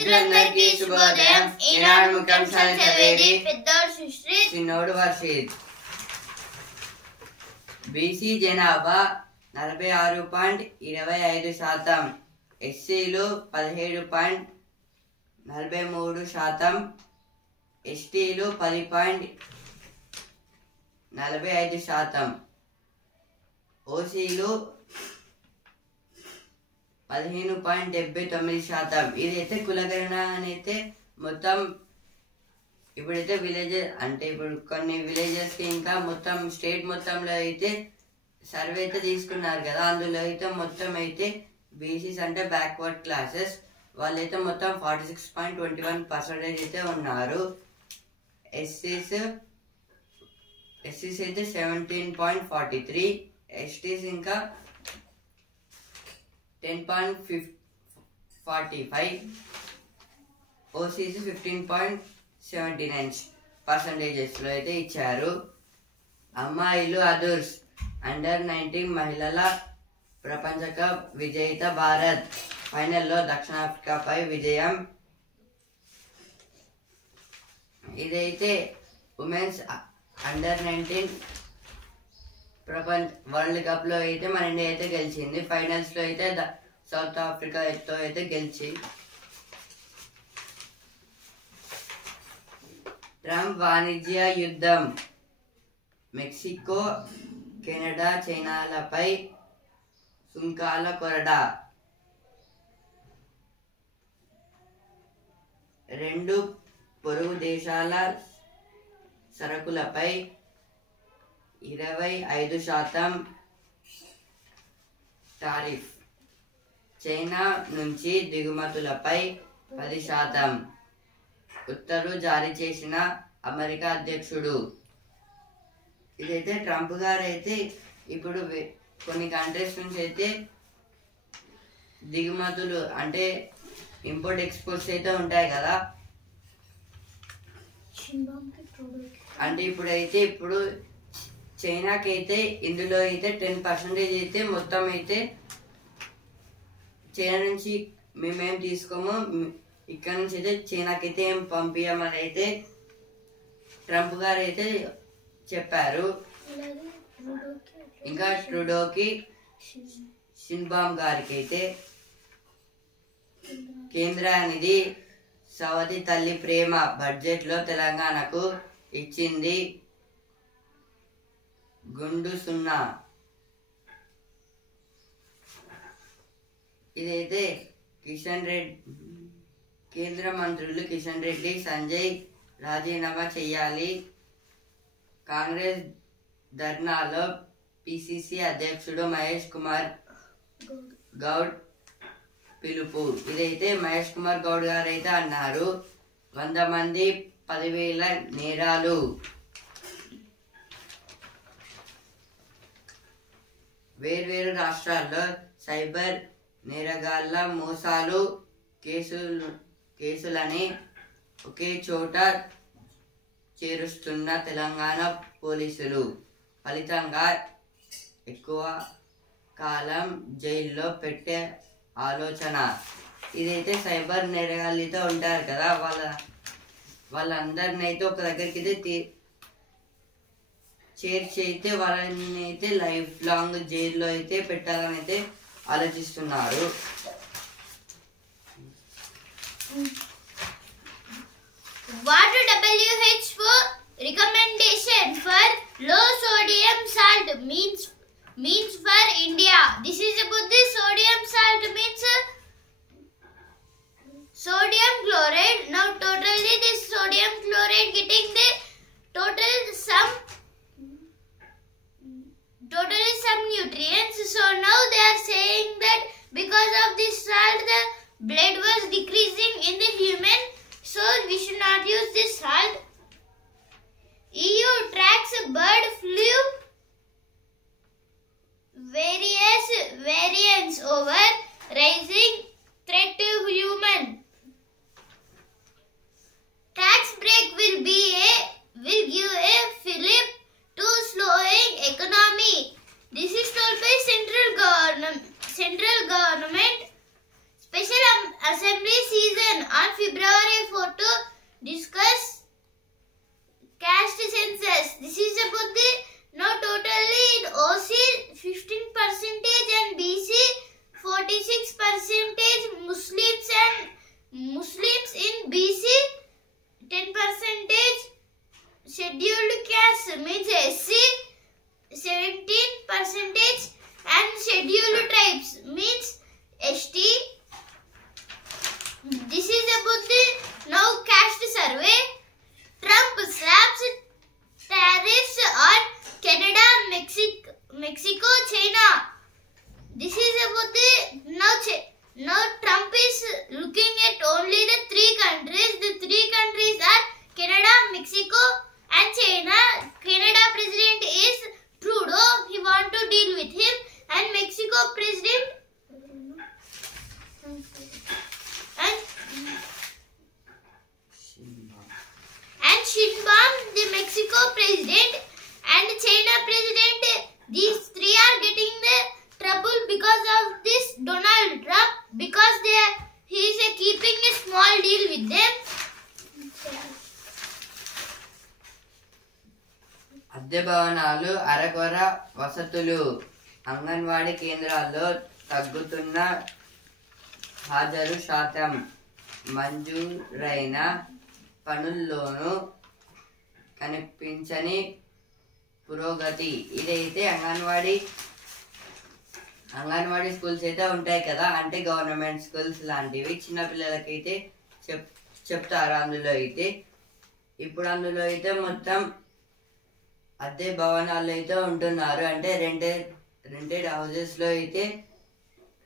మిత్రులందరికీ శుభోదయం. ఈనాడు ముఖ్యాంశాలు చదివేది పెద్దోడు సుశ్రీ, చిన్నోడు వర్షిత్. బీసీ జనాభా 46.25%, ఎస్సీలు 17.43%, ఎస్టీలు 10.45%, ఓసీలు 15.79%. ఇదైతే కులగణన అయితే మొత్తం ఇప్పుడైతే విలేజెస్ అంటే ఇప్పుడు కొన్ని విలేజెస్కి ఇంకా మొత్తం స్టేట్ మొత్తంలో అయితే సర్వే అయితే తీసుకున్నారు కదా. అందులో అయితే మొత్తం అయితే బీసీస్ అంటే బ్యాక్వర్డ్ క్లాసెస్ వాళ్ళైతే మొత్తం 46.21% అయితే ఉన్నారు. ఎస్సీస్ అయితే 17.43, ఎస్టీస్ ఇంకా 10.45, ఓసీస్ 15.79% అయితే ఇచ్చారు. అమ్మాయిలు అదర్స్ అండర్-19 మహిళల ప్రపంచ కప్ విజేత భారత్ ఫైనల్లో దక్షిణాఫ్రికాపై విజయం. ఇదైతే ఉమెన్స్ అండర్-19 ప్రపంచ వరల్డ్ కప్ లో అయితే మన ఇండియా అయితే గెలిచింది. ఫైనల్స్ లో అయితే సౌత్ ఆఫ్రికాతో అయితే గెలిచి. ట్రంప్ వాణిజ్య యుద్ధం, మెక్సికో, కెనడా, చైనాలపై సుంకాల కొరడా. రెండు పొరుగు దేశాల సరుకులపై 25% టారిఫ్, చైనా నుంచి దిగుమతులపై 10% ఉత్తర్వులు జారీ చేసిన అమెరికా అధ్యక్షుడు. ఇదైతే ట్రంప్ గారు అయితే ఇప్పుడు కొన్ని కంట్రీస్ నుంచి అయితే దిగుమతులు అంటే ఇంపోర్ట్ ఎక్స్పోర్ట్స్ అయితే ఉంటాయి కదా. అంటే ఇప్పుడు చైనాకి అయితే ఇందులో అయితే 10% అయితే మొత్తం అయితే చైనా నుంచి మేమేం తీసుకోము, ఇక్కడ నుంచి అయితే చైనాకి అయితే ఏం పంపించమని అయితే ట్రంప్ గారు అయితే చెప్పారు. ఇంకా ట్రూడోకి, షిన్బామ్ గారికి అయితే కేంద్ర నిధి సవతి తల్లి ప్రేమ బడ్జెట్ లో తెలంగాణకు ఇచ్చింది గుండు సున్నా. ఇదైతే కిషన్ రెడ్డి కేంద్ర మంత్రులు కిషన్ రెడ్డి, సంజయ్ రాజీనామా చేయాలి. కాంగ్రెస్ ధర్నాలో పిసిసి అధ్యక్షుడు మహేష్ కుమార్ గౌడ్ పిలుపు. ఇదైతే మహేష్ కుమార్ గౌడ్ గారు అయితే అన్నారు. 100 మంది 10,000 నేరాలు. వేర్వేరు రాష్ట్రాల్లో సైబర్ నేరగాళ్ల మోసాలు కేసులని ఒకే చోట చేరుస్తున్న తెలంగాణ పోలీసులు. ఫలితంగా ఎక్కువ కాలం జైల్లో పెట్టే ఆలోచన. ఇదైతే సైబర్ నేరగాళ్ళతో ఉంటారు కదా, వాళ్ళందరిని అయితే ఒక దగ్గరికి అయితే చేర్చి అయితే వాళ్ళని అయితే లైఫ్ లాంగ్ జైల్లో అయితే పెట్టాలని అయితే ఆలోచిస్తున్నారు. What WHO recommendation for low sodium salt means for India? This is about the sodium salt means sodium chloride. Now totally this sodium chloride getting the totally some nutrients. So now they are saying that because of this salt the blood was decreasing in the human, so we should not use this salt. EU tracks bird flu variants over rising threat to human. Tax break will give a fillip to slowing economy. This is told by central government. Special Assembly survey. Trump slaps tariffs on Canada, Mexico, China. This is about the now Trump is looking at only the three countries. The three countries are Canada, Mexico, and China. Canada president is Trudeau. He want to deal with him, and Mexico president and Sheinbaum, the Mexico president, and China president. These three are getting the trouble because of this Donald Trump, because he is keeping a small deal with them. అద్దె భవనాలు, అరకొర వసతులు, అంగన్వాడీ కేంద్రాల్లో తగ్గుతున్న హాజరు శాతం, మంజూరైన పనుల్లోనూ కనిపించని పురోగతి. ఇదైతే అంగన్వాడీ స్కూల్స్ అయితే ఉంటాయి కదా, అంటే గవర్నమెంట్ స్కూల్స్ లాంటివి చిన్నపిల్లలకైతే చెప్తారు. అందులో అయితే ఇప్పుడు అందులో అయితే మొత్తం అద్దె భవనాల్లో అయితే ఉంటున్నారు. అంటే రెంటెడ్ హౌసెస్లో అయితే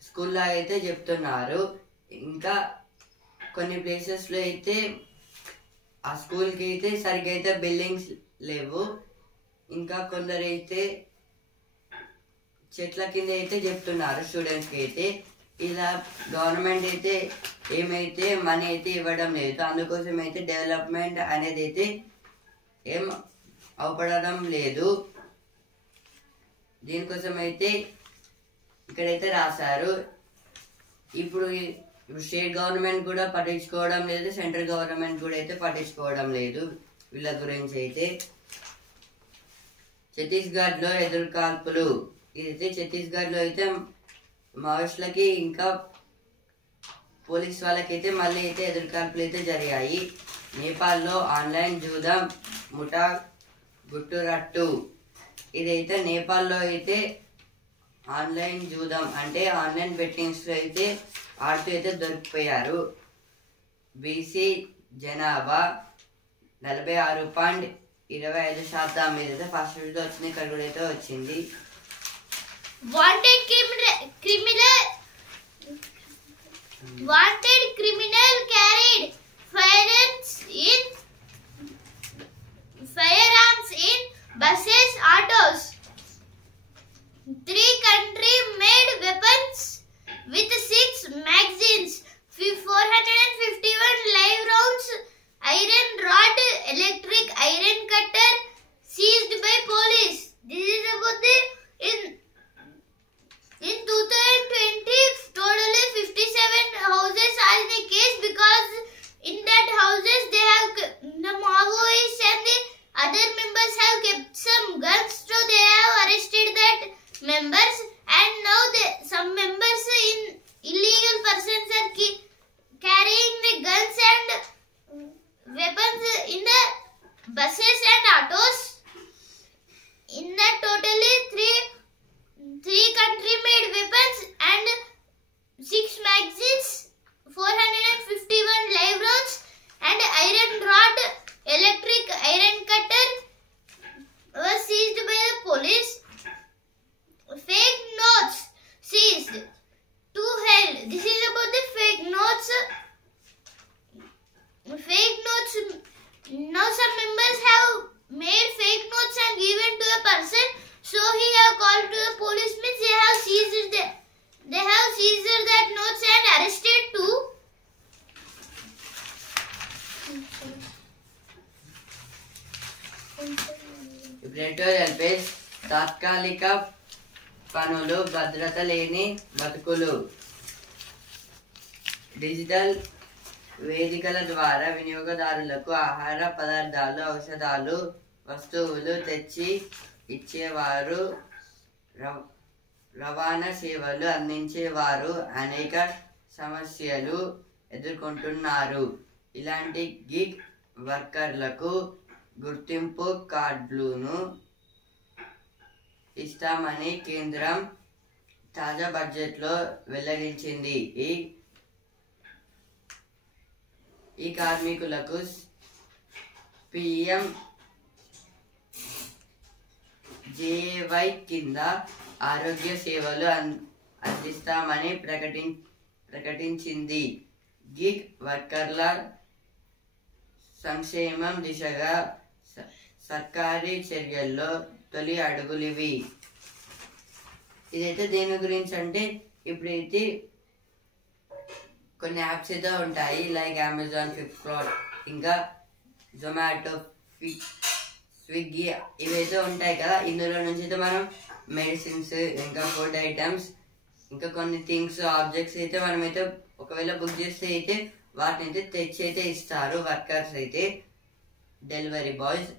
స్కూల్లో అయితే చెప్తున్నారు. ఇంకా కొన్ని ప్లేసెస్లో అయితే ఆ స్కూల్కి అయితే సరిగ్గా అయితే బిల్డింగ్స్ లేవు. ఇంకా కొందరు అయితే చెట్ల కింద అయితే చెప్తున్నారు స్టూడెంట్స్కి అయితే. ఇలా గవర్నమెంట్ అయితే ఏమైతే మనీ అయితే ఇవ్వడం లేదు. అందుకోసం అయితే డెవలప్మెంట్ అనేది అయితే ఏం అవపడడం లేదు. దీనికోసం అయితే ఇక్కడైతే రాశారు. ఇప్పుడు స్టేట్ గవర్నమెంట్ కూడా పట్టించుకోవడం లేదు, సెంట్రల్ గవర్నమెంట్ కూడా అయితే పట్టించుకోవడం లేదు వీళ్ళ గురించి అయితే. ఛత్తీస్గఢ్లో ఎదురుకాల్పులు. ఇదైతే ఛత్తీస్గఢ్లో అయితే మావోయిస్టులకి ఇంకా పోలీస్ వాళ్ళకైతే మళ్ళీ అయితే ఎదురుకాల్పులు అయితే జరిగాయి. నేపాల్లో ఆన్లైన్ జూదం ముఠా గుట్టురట్టు. ఇదైతే నేపాల్లో అయితే ఆన్లైన్ జూదం అంటే ఆన్లైన్ బెట్టింగ్స్లో అయితే ఆడుతూ అయితే దొరికిపోయారు. బీసీ జనాభా 46.25% మీద అయితే ఫస్ట్ వీడియో వచ్చింది. ఇక్కడ కూడా అయితే వచ్చింది. Wanted criminal carried firearms in buses, autos. 3 country made weapons with 6 magazines, 451 live rounds, iron rod, electric iron cutter seized by police. This is about the in 2020 totally 57 houses are in the case, because in that houses they have the Maoists and the other members have kept some guns, so they have arrested that members, and now some members in illegal persons are carrying the guns and weapons in the buses and autos. In that totally three country made weapons and 6 magazines, 451 live rounds, and iron rod, electric iron cutter was seized by the police. Fake notes seized, 2 held. This is about the fake notes. Now some members have made fake notes and given to a person, so he have called to the police, means they have seized that notes and arrested 2. Editorial page. తాత్కాలిక పనులు, భద్రత లేని బతుకులు. Digital వేదికల ద్వారా వినియోగదారులకు ఆహార పదార్థాలు, ఔషధాలు, వస్తువులు తెచ్చి ఇచ్చేవారు, రవాణా సేవలు అందించేవారు అనేక సమస్యలు ఎదుర్కొంటున్నారు. ఇలాంటి గిగ్ వర్కర్లకు గుర్తింపు కార్డులను ఇస్తామని కేంద్రం తాజా బడ్జెట్లో వెల్లడించింది. ఈ కార్మికులకు PMJY కింద ఆరోగ్య సేవలు అందిస్తామని ప్రకటించింది. గిగ్ వర్కర్ల సంక్షేమం దిశగా సర్కారీ చర్యల్లో తొలి అడుగులివి. ఇదైతే దేని గురించి అంటే ఇప్పుడైతే కొన్ని యాప్స్ అయితే ఉంటాయి, లైక్ అమెజాన్, ఫ్లిప్కార్ట్, ఇంకా జొమాటో, స్విగ్గీ, ఇవైతే ఉంటాయి కదా. ఇందులో నుంచి అయితే మనం మెడిసిన్స్, ఇంకా ఫుడ్ ఐటమ్స్, ఇంకా కొన్ని థింగ్స్, ఆబ్జెక్ట్స్ అయితే మనమైతే ఒకవేళ బుక్ చేస్తే అయితే వాటిని అయితే తెచ్చి అయితే ఇస్తారు వర్కర్స్ అయితే, డెలివరీ బాయ్స్.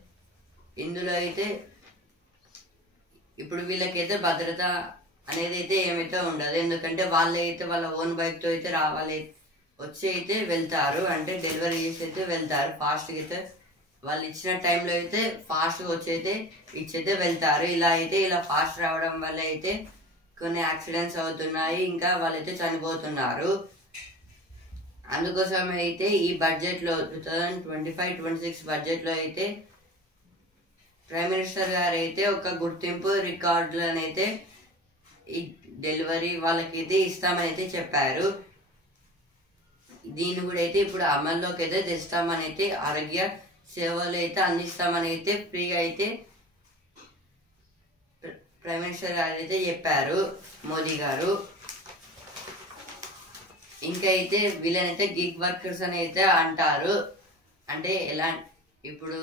ఇందులో అయితే ఇప్పుడు వీళ్ళకైతే భద్రత అనేది అయితే ఏమైతే ఉండదు, ఎందుకంటే వాళ్ళైతే వాళ్ళ ఓన్ బైక్తో అయితే రావాలి, వచ్చి అయితే వెళ్తారు, అంటే డెలివరీ చేసి అయితే వెళ్తారు ఫాస్ట్గా అయితే. వాళ్ళు ఇచ్చిన టైంలో అయితే ఫాస్ట్గా వచ్చి అయితే ఇచ్చైతే వెళ్తారు. ఇలా ఫాస్ట్ రావడం వల్ల అయితే కొన్ని యాక్సిడెంట్స్ అవుతున్నాయి, ఇంకా వాళ్ళైతే చనిపోతున్నారు. అందుకోసం అయితే ఈ బడ్జెట్లో 2025-26 బడ్జెట్లో అయితే ప్రైమ్ మినిస్టర్ గారు అయితే ఒక గుర్తింపు రికార్డులను అయితే ఈ డెలివరీ వాళ్ళకైతే ఇస్తామని అయితే చెప్పారు. దీన్ని కూడా అయితే ఇప్పుడు అమల్లోకి అయితే తెస్తామని అయితే, ఆరోగ్య సేవలు అయితే అందిస్తామని అయితే ఫ్రీగా అయితే ప్రైమ్ మినిస్టర్ గారు అయితే చెప్పారు, మోదీ గారు. ఇంకా అయితే వీళ్ళనైతే గిగ్ వర్కర్స్ అని అయితే అంటారు. అంటే ఎలా, ఇప్పుడు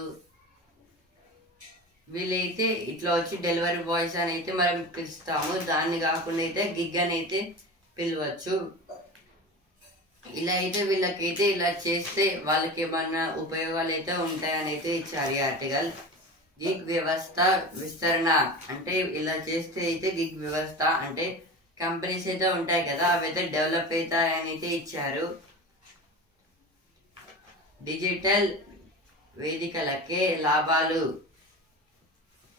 వీళ్ళైతే ఇట్లా వచ్చి డెలివరీ బాయ్స్ అని అయితే మనం పిలుస్తాము, దాన్ని కాకుండా అయితే గిగ్ అని అయితే పిలవచ్చు. ఇలా అయితే వీళ్ళకైతే ఇలా చేస్తే వాళ్ళకి ఏమన్నా ఉపయోగాలు అయితే ఉంటాయని అయితే ఇచ్చారు ఈ ఆర్టికల్. గిగ్ వ్యవస్థ విస్తరణ అంటే ఇలా చేస్తే అయితే గిగ్ వ్యవస్థ అంటే కంపెనీస్ అయితే ఉంటాయి కదా, అవైతే డెవలప్ అవుతాయని అయితే ఇచ్చారు. డిజిటల్ వేదికలకే లాభాలు.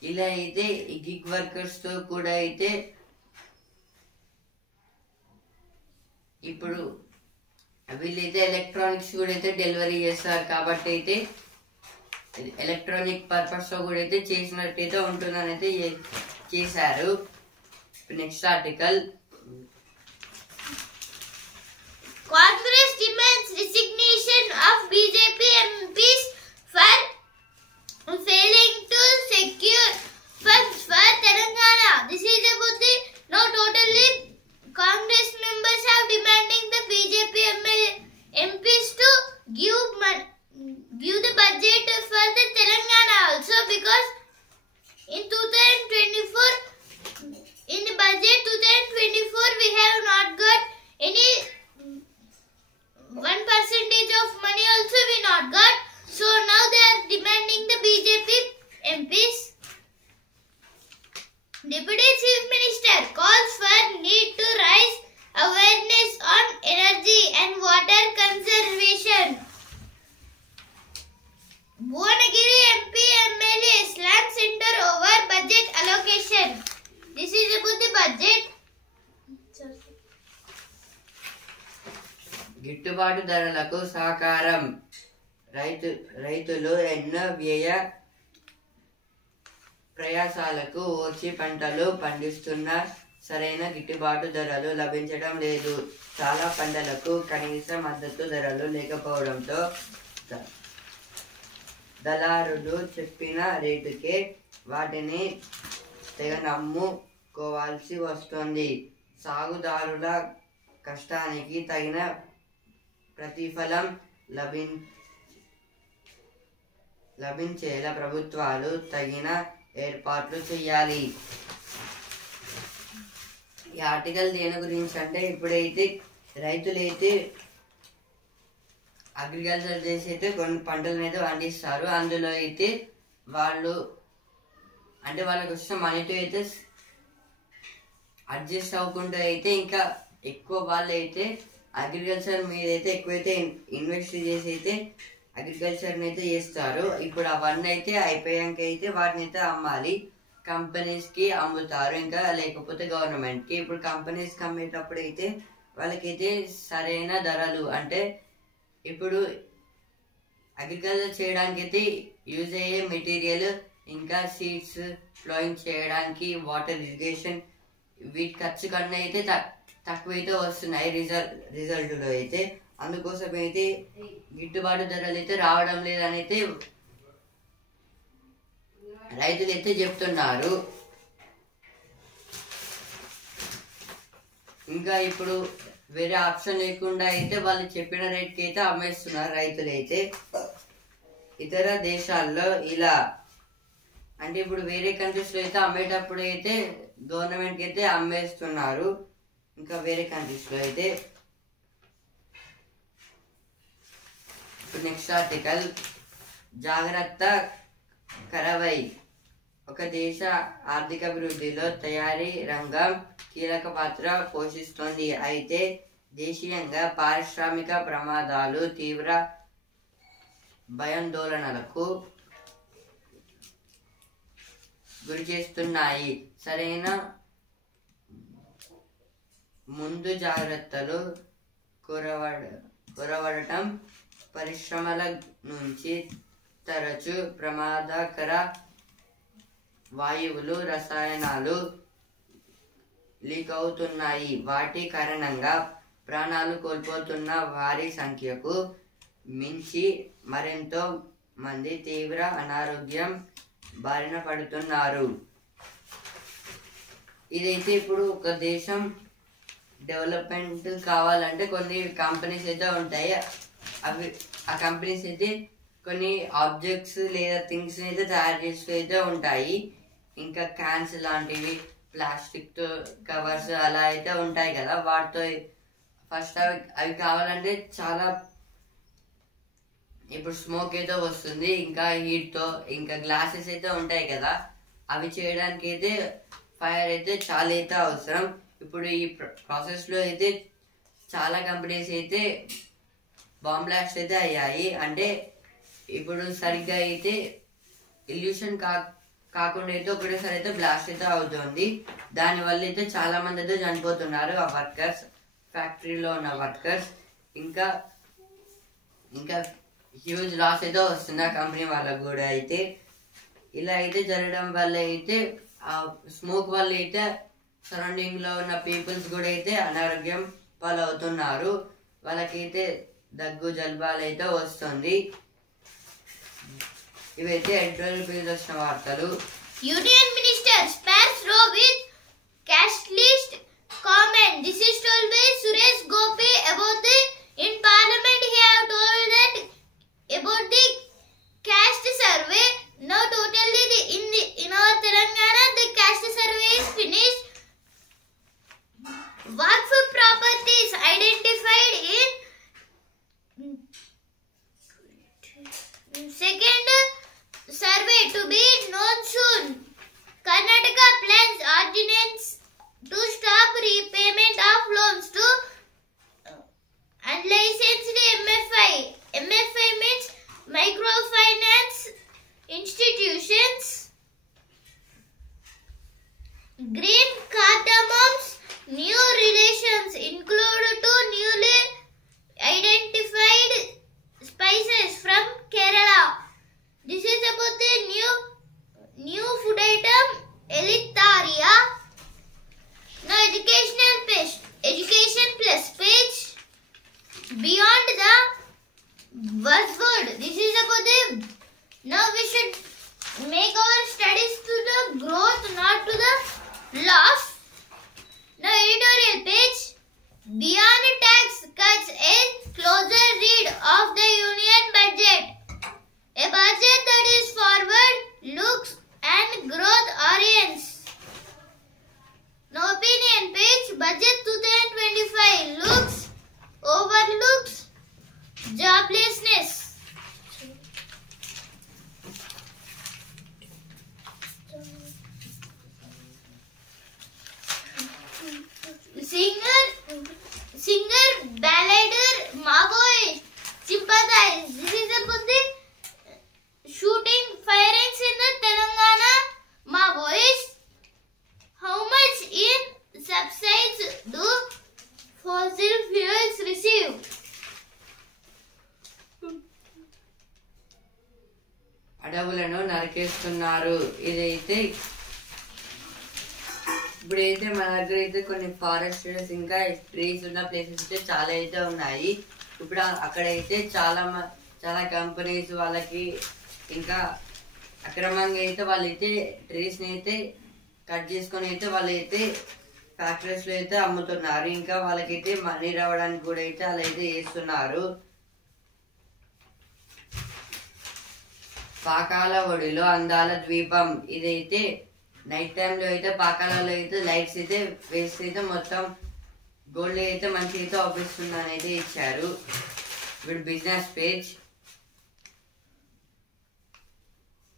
ఇలా అయితే ఈ గిగ్ వర్కర్స్ తో కూడా అయితే ఇప్పుడు వీళ్ళైతే ఎలక్ట్రానిక్స్ కూడా అయితే డెలివరీ చేస్తారు, కాబట్టి అయితే ఎలక్ట్రానిక్ పర్పస్ తో కూడా అయితే చేసినట్టయితే ఉంటుందని అయితే చేశారు. Next article. Congress demands resignation of BJP MPs for failing to secure funds for Telangana. This is about the now totally Congress members have demanding the BJP MPs to give the budget for the Telangana also, because in 2024 in the budget 2024 we have not got any 1% of money also we not got. So now they are demanding the BJP MPs. Deputy Chief Minister calls for need to raise awareness on energy and water conservation. Bhuvanagiri MP MLA slam center over budget allocation. This is about the budget. గిట్టుబాటు ధరలకు సహకారం. రైతులు ఎన్నో వ్యయ ప్రయాసాలకు ఓర్చి పంటలు పండిస్తున్నా సరైన గిట్టుబాటు ధరలు లభించడం లేదు. చాలా పంటలకు కనీస మద్దతు ధరలు లేకపోవడంతో దళారులు చెప్పిన రేటుకే వాటిని తెగ నమ్ముకోవాల్సి వస్తుంది. సాగుదారుల కష్టానికి తగిన ప్రతిఫలం లభించేలా ప్రభుత్వాలు తగిన ఏర్పాట్లు చేయాలి. ఈ ఆర్టికల్ దేని గురించి అంటే ఇప్పుడైతే రైతులైతే అగ్రికల్చర్ చేసి అయితే కొన్ని పంటలను అయితే పండిస్తారు. అందులో అయితే వాళ్ళు అంటే వాళ్ళకి వచ్చిన మనీతో అయితే అడ్జస్ట్ అవ్వకుండా అయితే ఇంకా ఎక్కువ వాళ్ళు అయితే అగ్రికల్చర్ మీద అయితే ఎక్కువైతే ఇన్వెస్ట్ చేసి అయితే అగ్రికల్చర్ని అయితే చేస్తారు. ఇప్పుడు అవన్నీ అయితే అయిపోయాక అయితే వాటిని అయితే అమ్మాలి, కంపెనీస్కి అమ్ముతారు, ఇంకా లేకపోతే గవర్నమెంట్కి. ఇప్పుడు కంపెనీస్కి అమ్మేటప్పుడు అయితే వాళ్ళకైతే సరైన ధరలు అంటే ఇప్పుడు అగ్రికల్చర్ చేయడానికి అయితే యూజ్ అయ్యే మెటీరియల్ ఇంకా సీడ్స్ ఫ్లోయింగ్ చేయడానికి వాటర్ ఇరిగేషన్ వీటి ఖర్చు కన్నా అయితే తక్కువైతే వస్తున్నాయి రిజల్ట్లో అయితే. అందుకోసం అయితే గిట్టుబాటు ధరలు అయితే రావడం లేదని అయితే రైతులు అయితే చెప్తున్నారు. ఇంకా ఇప్పుడు వేరే ఆప్షన్ లేకుండా అయితే వాళ్ళు చెప్పిన రేట్కి అయితే అమ్మేస్తున్నారు రైతులు అయితే. ఇతర దేశాల్లో ఇలా అంటే ఇప్పుడు వేరే కంట్రీస్లో అయితే అమ్మేటప్పుడు అయితే గవర్నమెంట్కి అయితే అమ్మేస్తున్నారు. ఇంకా వేరే కంట్రీస్లో అయితే ఇప్పుడు నెక్స్ట్ ఆర్టికల్, జాగ్రత్త కరవై. ఒక దేశ ఆర్థికాభివృద్ధిలో తయారీ రంగం కీలక పాత్ర పోషిస్తుంది. అయితే దేశీయంగా పారిశ్రామిక ప్రమాదాలు తీవ్ర భయాందోళనలకు గురి చేస్తున్నాయి. సరైన ముందు జాగ్రత్తలు కోరవడం పరిశ్రమల నుంచి తరచు ప్రమాదకర వాయువులు, రసాయనాలు లీక్ అవుతున్నాయి. వాటి కారణంగా ప్రాణాలు కోల్పోతున్న వారి సంఖ్యకు మించి మరెంతో మంది తీవ్ర అనారోగ్యం బారిన పడుతున్నారు. ఇదైతే ఇప్పుడు ఒక దేశం డెవలప్మెంట్ కావాలంటే కొన్ని కంపెనీస్ అయితే ఉంటాయి. ఆ కంపెనీస్ అయితే కొన్ని ఆబ్జెక్ట్స్ లేదా థింగ్స్ అయితే తయారు చేస్తూ అయితే ఉంటాయి. ఇంకా క్యాన్స్ లాంటివి, ప్లాస్టిక్ కవర్స్ అలా అయితే ఉంటాయి కదా, వాటితో ఫస్ట్ అవి కావాలంటే చాలా ఇప్పుడు స్మోక్ అయితే వస్తుంది. ఇంకా హీట్తో ఇంకా గ్లాసెస్ అయితే ఉంటాయి కదా, అవి చేయడానికి అయితే ఫైర్ అయితే చాలా అయితే అవసరం. ఇప్పుడు ఈ ప్రాసెస్లో అయితే చాలా కంపెనీస్ అయితే బాంబ్ బ్లాస్ట్ అయితే అయ్యాయి. అంటే ఇప్పుడు సరిగ్గా అయితే ఇల్యూషన్ కాకుండా అయితే ఒకటేసారి అయితే బ్లాస్ట్ అయితే అవుతుంది. దానివల్ల అయితే చాలా మంది అయితే చనిపోతున్నారు, ఆ వర్కర్స్, ఫ్యాక్టరీలో ఉన్న వర్కర్స్. ఇంకా హ్యూజ్ లాస్ అయితే వస్తుంది ఆ కంపెనీ వాళ్ళకు కూడా అయితే. ఇలా అయితే జరగడం వల్ల అయితే ఆ స్మోక్ వల్ల అయితే సరౌండింగ్ లో ఉన్న పీపుల్స్ కూడా అయితే అనారోగ్యం పాలవుతున్నారు. వాళ్ళకైతే దగ్గు, జలుబాలు అయితే వస్తుంది. ఇవైతే ఎడిటోరియల్ పేజ్ వచ్చిన వార్తలు. Union minister spares row with cashlist comment. This is told by Suresh Gopi about the in parliament. He have told that about the caste survey. Now totally in our Telangana the caste survey is finished. Work for properties identified in second survey to be known soon. Karnataka plans ordinance to stop repayment of loans to unlicensed MFI. MFI means microfinance institutions. Green cardamoms new relations include two newly identified spices from Kerala. This is about the new food item Elitaria. Now education plus page beyond the buzzword. This is about the now we should make our studies to the growth, not to the loss. Now editorial page beyond tax cuts, a closer read of the union budget. A budget that is forward looks and growth orients. Now opinion page budget 2025 overlooks joblessness. Singer, ballader, magoist, sympathizer అడవులను నరికేస్తున్నారు. ఇదైతే ఇప్పుడైతే మన దగ్గర అయితే కొన్ని foresters ఇంకా trees ఉన్న places అయితే చాలా అయితే ఉన్నాయి. ఇప్పుడు అక్కడైతే చాలా కంపెనీస్ వాళ్ళకి ఇంకా అక్రమంగా అయితే వాళ్ళైతే ట్రీస్ని అయితే కట్ చేసుకొని అయితే వాళ్ళైతే ఫ్యాక్టరీస్లో అయితే అమ్ముతున్నారు. ఇంకా వాళ్ళకైతే మనీ రావడానికి కూడా అయితే అలా అయితే చేస్తున్నారు. పాకాల ఒడిలో అందాల ద్వీపం. ఇదైతే నైట్ టైంలో అయితే పాకాలలో అయితే లైట్స్ అయితే వేస్తే అయితే మొత్తం గోల్డ్ అయితే మంచిగా అయితే ఆపిస్తుందని అయితే ఇచ్చారు. ఇప్పుడు బిజినెస్ పేజ్.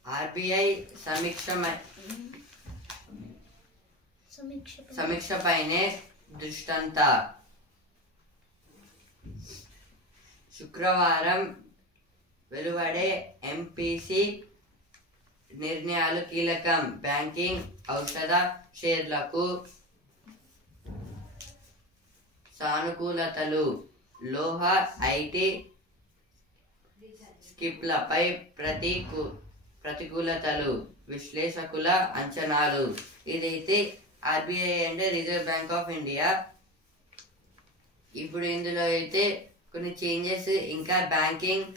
ఆర్బీఐ సమీక్ష పైనే దృష్టంతా. శుక్రవారం వెలువడే ఎంపీసీ నిర్ణయాలు కీలకం. బ్యాంకింగ్, ఔషధ షేర్లకు సానుకూలతలు. లోహ, ఐటీ స్కిప్లపై ప్రతికూలతలు. విశ్లేషకుల అంచనాలు. ఇదైతే ఆర్బీఐ అంటే రిజర్వ్ బ్యాంక్ ఆఫ్ ఇండియా. ఇప్పుడు ఇందులో అయితే కొన్ని చేంజెస్. ఇంకా బ్యాంకింగ్,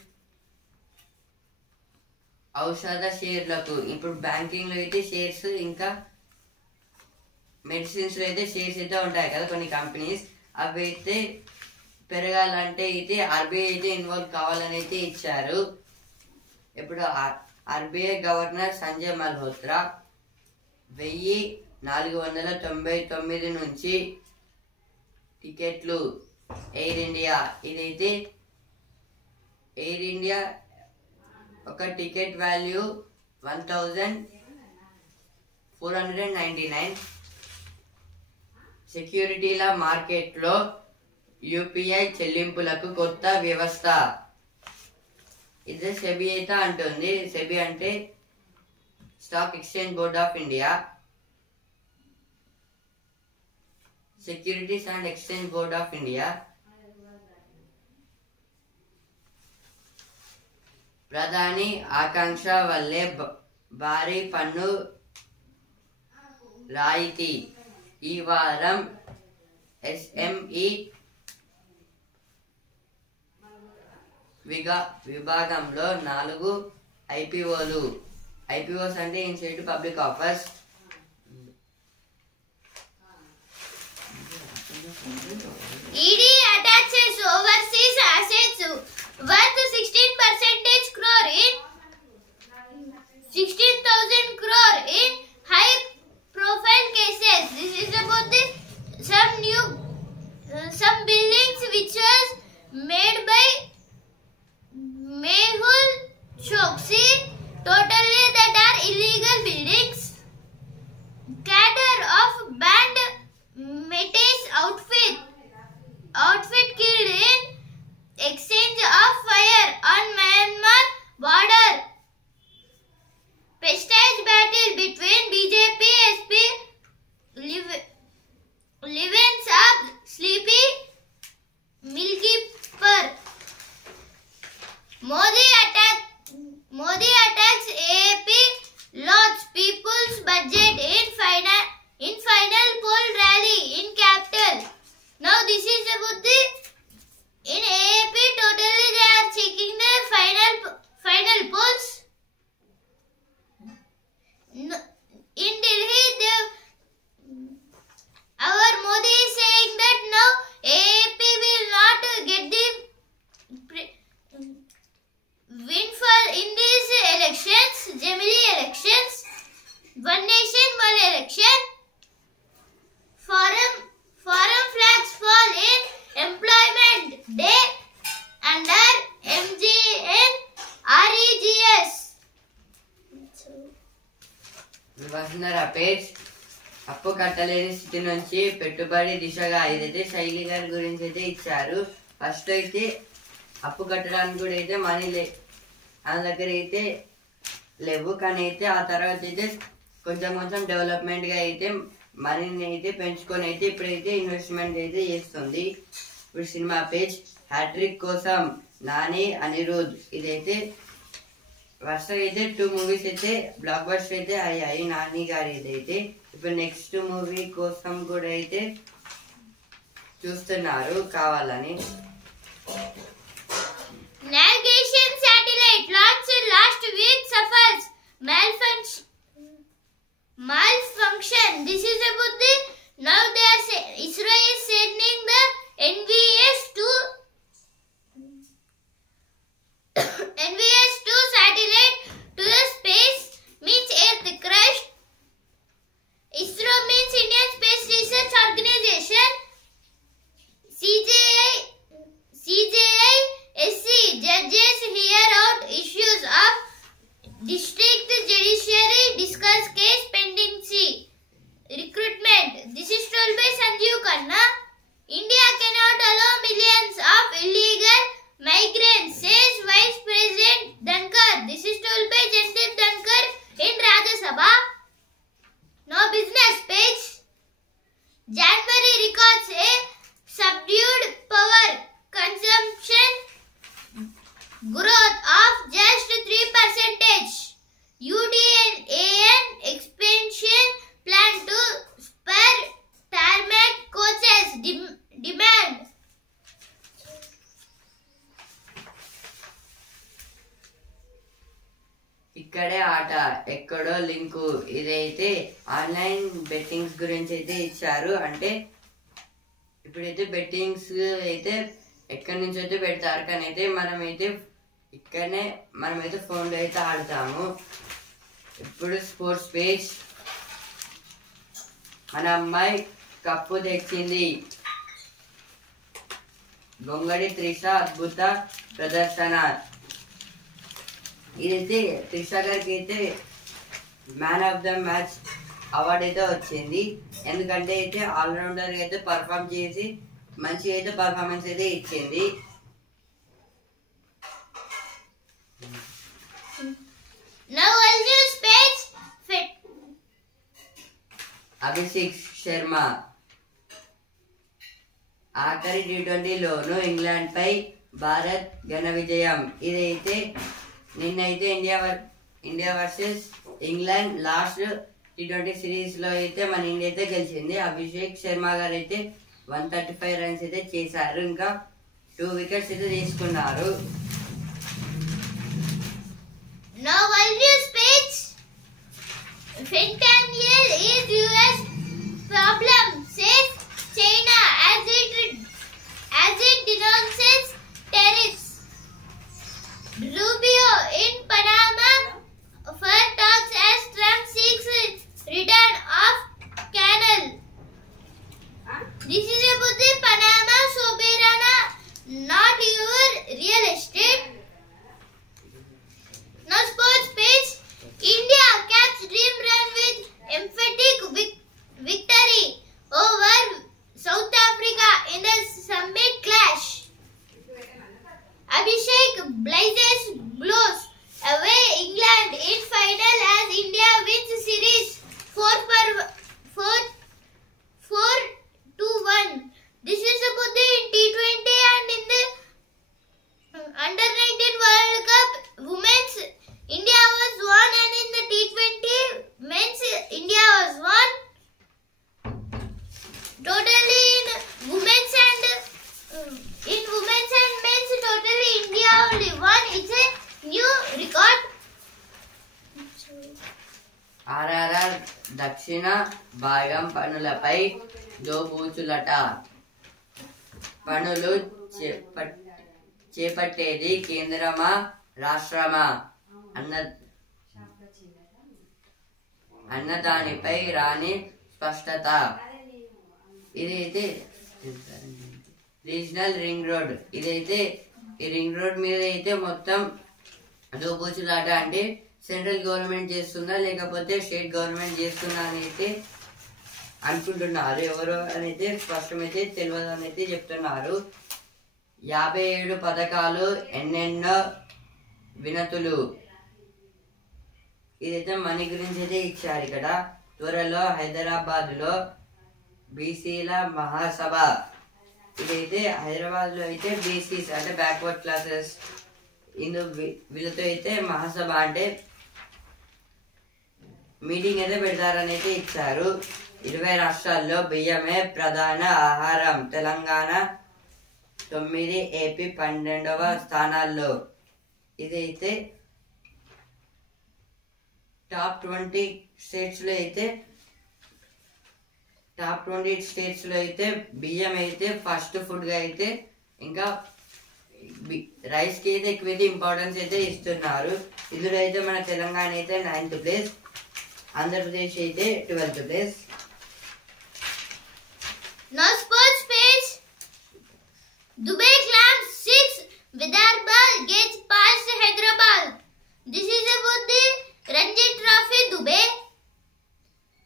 ఔషధ షేర్లకు. ఇప్పుడు బ్యాంకింగ్ లో అయితే షేర్స్, ఇంకా మెడిసిన్స్ లో అయితే షేర్స్ అయితే ఉంటాయి కదా కొన్ని కంపెనీస్, అవి అయితే పెరగాలంటే అయితే ఆర్బీఐ అయితే ఇన్వాల్వ్ కావాలని అయితే ఇచ్చారు. ఇప్పుడు ఆర్బీఐ గవర్నర్ సంజయ్ మల్హోత్రా 1499 నుంచి టికెట్లు ఎయిర్ ఇండియా. ఇదైతే ఎయిర్ ఇండియా ఒక టికెట్ వాల్యూ 1499. సెక్యూరిటీల మార్కెట్లో యూపీఐ చెల్లింపులకు కొత్త వ్యవస్థ. ఇది సెబీ అయితే అంటుంది. సెబీ అంటే stock exchange board of India. Securities and exchange board of India. ప్రధాని ఆకాంక్ష వల్లే భారీ పన్ను రాయితీ. ఈ వారం ఎస్ఎంఈ విభాగంలో 4 ఐపీఓస్ అంటే institute public offers. ED attaches overseas assets worth 16% crore in 16,000 crore in high profile cases. This is about some buildings which was made by Mehul Choksi, totally that are illegal buildings. Cadre of banned Metis outfit killed in exchange of fire on Myanmar border. Prestige battle between BJP SP Livens up sleepy Milky Par. Modi attacks AP lots people's budget in final poll rally in capital. Now this is about the in AP totally they are checking the final polls. In Delhi our Modi is saying that now AP will not get the win for in these elections, Gemini elections. One nation, one election. Forum flags fall in employment day under MGN REGS. Vasundhara page. అప్పు కట్టలేని స్థితి నుంచి పెట్టుబడి దిశగా. ఇదైతే శైలి గారి గురించి అయితే ఇచ్చారు. ఫస్ట్ అయితే అప్పు కట్టడానికి కూడా అయితే మనీ ఆమె దగ్గర అయితే లేవు, కానీ అయితే ఆ తర్వాత అయితే కొంచెం డెవలప్మెంట్గా అయితే మనీని అయితే పెంచుకొని అయితే ఇప్పుడైతే ఇన్వెస్ట్మెంట్ అయితే చేస్తుంది. ఇప్పుడు సినిమా పేజ్. హ్యాట్రిక్ కోసం నాని, అనిరుద్. ఇదైతే వరుసగా అయితే 2 మూవీస్ అయితే బ్లాక్ బస్టర్ అయితే అయ్యాయి నాని గారి అయితే. ఇప్పుడు నెక్స్ట్ మూవీ కోసం కూడా అయితే చూస్తున్నారు కావాలని. Navigation satellite launched last week suffers malfunction. This is about the now they are ISRO is sending the NVS-2 satellite to the space means Earth crushed. ISRO means Indian Space Research Organization. CJISC judges hear out issues of district judiciary, discuss case pendency, recruitment. This is told by Sanjeev Khanna. India cannot allow millions of illegal migrants, says Vice President Dhankar. This is told by Jagdeep Dhankar in Rajya Sabha. Now business page. January records a subdued power consumption growth of just 3%. UDN expansion plan to spur tarmac coaches demand. ఇక్కడే ఆట ఎక్కడో link. ఇదైతే online bettings గురించి అయితే ఇచ్చారు. అంటే ఇప్పుడైతే bettings అయితే ఎక్కడి నుంచి అయితే పెడతారు, కానీ అయితే మనమైతే ఫోన్లో అయితే ఆడతాము. ఇప్పుడు స్పోర్ట్స్ పేజ్. మన అమ్మాయి కప్పు తెచ్చింది. గొంగడి త్రిష అద్భుత ప్రదర్శన. ఇదైతే త్రిష గారికి అయితే man of the match award అయితే వచ్చింది. ఎందుకంటే అయితే ఆల్రౌండర్ అయితే పర్ఫామ్ చేసి మంచిగా అయితే పర్ఫార్మెన్స్ అయితే ఇచ్చింది. అభిషేక్ శర్మ ఆఖరి T20లోను ఇంగ్లాండ్ పై భారత్ ఘన విజయం. ఇదైతే నిన్నైతే India versus England last T20 series లో అయితే మన ఇండియా అయితే గెలిచింది. అభిషేక్ శర్మ గారు అయితే 135 రన్స్ అయితే చేశారు. ఇంకా 2 వికెట్స్ అయితే తీసుకున్నారు. Now world news page. Fentanyl is US problem, says China as it denounces tariffs. Rubio in Panama for talks as Trump seeks return of canal. This is about the Panama Soberana, not your real estate. Now sports page. India caps dream run with emphatic victory over South Africa in the summit clash. Abhishek blazes blows away England in final as India wins series 4-1. This is about the T20 and in the Under-19 World Cup women's India was won, and in the T20 men's India was won. Totally in women's and men's totally India only won. It's a new record. RRR దక్షిణ భాగం పనులపై దోబూచులట. పనులు చేపట్టేది కేంద్రమా రాష్ట్రమా అన్న దానిపై రాని స్పష్టత. ఇదైతే regional ring road. ఇదైతే ఈ రింగ్ రోడ్ మీద అయితే మొత్తం దోబూచులాట. అంటే సెంట్రల్ గవర్నమెంట్ చేస్తుందా లేకపోతే స్టేట్ గవర్నమెంట్ చేస్తుందా అని అయితే అనుకుంటున్నారు. ఎవరు అనేది స్పష్టమైతే తెలియదు అని అయితే చెప్తున్నారు. 57 పథకాలు, ఎన్నెన్నో వినతులు. ఇదైతే మనీ గురించి అయితే ఇచ్చారు ఇక్కడ. త్వరలో హైదరాబాద్ లో బీసీల మహాసభ. ఇదైతే హైదరాబాద్ లో అయితే బీసీస్ అంటే బ్యాక్వర్డ్ క్లాసెస్ వీళ్ళతో అయితే మహాసభ అంటే మీటింగ్ అయితే పెడతారని అయితే ఇచ్చారు. 20 రాష్ట్రాల్లో బియ్యమే ప్రధాన ఆహారం. తెలంగాణ 9, ఏపీ 12వ స్థానాల్లో. ఇదైతే టాప్ 20 స్టేట్స్లో అయితే బియ్యం అయితే ఫస్ట్ ఫుడ్గా అయితే, ఇంకా రైస్కి అయితే ఎక్కువ ఇంపార్టెన్స్ అయితే ఇస్తున్నారు. ఇందులో అయితే మన తెలంగాణ అయితే 9th ప్లేస్, ఆంధ్రప్రదేశ్ అయితే 12th place. Now sports page. Dubai climbs 6. Vidarbha gets past Hyderabad. This is about the Ranji Trophy Dubai.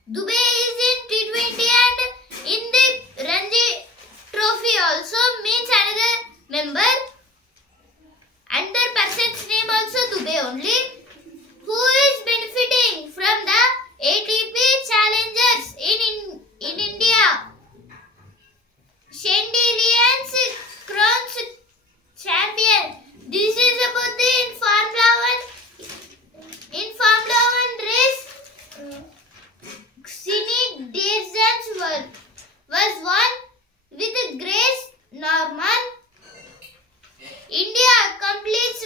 Dubai is in T20 and in the Ranji Trophy also means another member. Another person's name also Dubai only. Who is benefiting from the ATP Challengers in India? Chandirians crowns champion. This is about the in Formula 1 race. Xini Desans was won with Grace Norman. India completes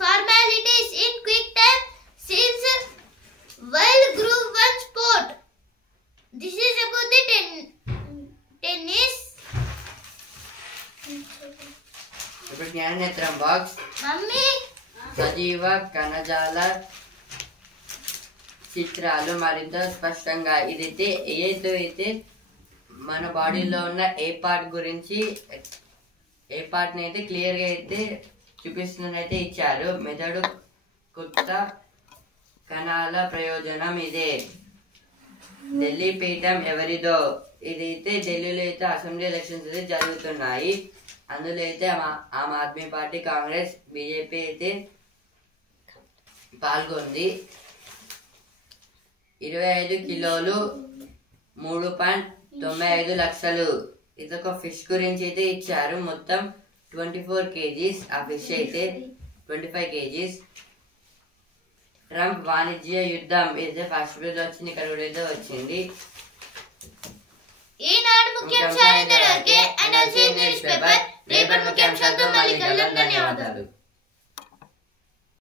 formalities in quick time since World Group 1 sport. This is about the tennis. ఇప్పుడు జ్ఞాననేత్రం box. Mummy. సజీవ కణజాల చిత్రాలు మరింత స్పష్టంగా. ఇదైతే ఏదో అయితే మన బాడీలో ఉన్న ఏ పార్ట్ గురించి, ఏ పార్ట్ ని అయితే క్లియర్ గా అయితే చూపిస్తుందనైతే ఇచ్చారు. మెదడు కొత్త కణాల ప్రయోజనం ఇదే. ఢిల్లీ పీఠం ఎవరిదో. ఇదైతే ఢిల్లీలో అయితే అసెంబ్లీ ఎలక్షన్స్ అయితే జరుగుతున్నాయి. అందులో అయితే ఆమ్ ఆద్మీ పార్టీ, కాంగ్రెస్, బీజేపీ అయితే పాల్గొంది. 25 కిలోలు 3.95 లక్షలు. ఇదొక ఫిష్ గురించి అయితే ఇచ్చారు. మొత్తం 24 kgs. ఆ ఫిష్ అయితే 25 kgs. ట్రంప్ వాణిజ్య యుద్ధం. ఇదైతే ఫస్ట్ పేజ్ వచ్చింది, ఇక్కడ కూడా అయితే వచ్చింది. ఈనాడు ముఖ్యాంశాలు